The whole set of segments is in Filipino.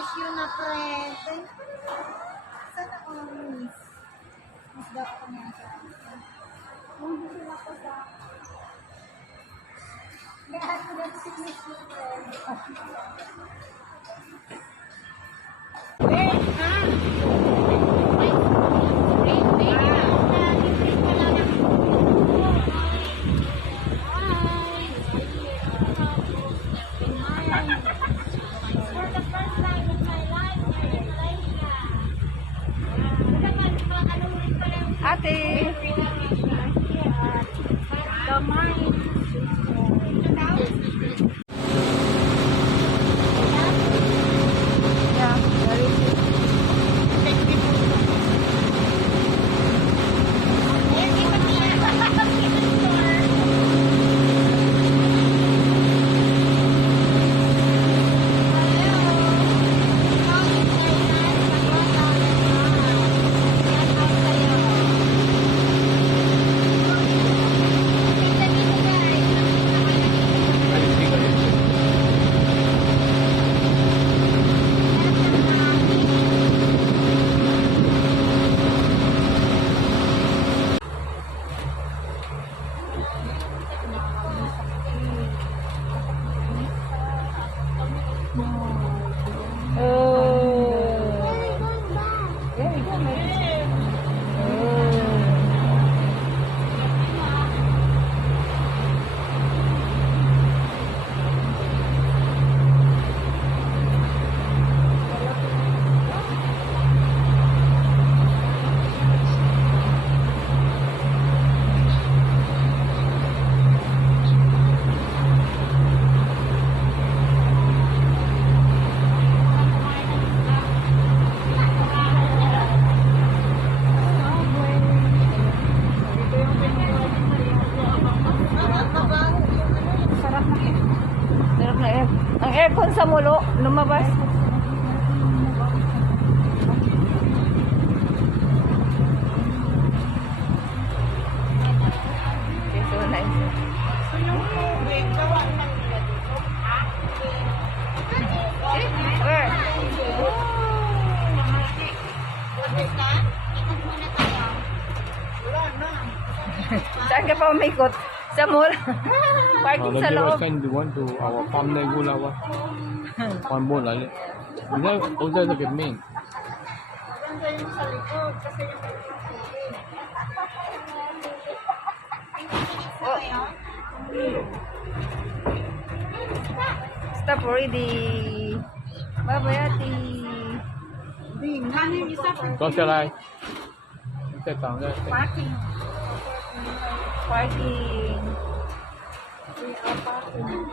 miss you na, friend. Sana ako miss. Miss daw ako niya sa akin. Miss na ako sa akin. Kaya ako na si miss you, friend. Wait, ha? Ate. Kamay. Yeah, very good. Ang aircon sa mulo, lumabas. Okay, so nice. Where? Saan ka pa umikot? Sa mall? Parking sa loob. want to our farm na gula wa. Farm mo lali. Ina usa sa kitmin. Stop already. Bye-bye, ate. Go 下来。再等着。 Parking. Parking. We are parking.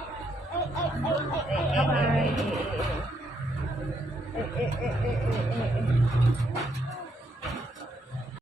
Eh, eh, eh, eh, eh, eh, eh, eh, eh.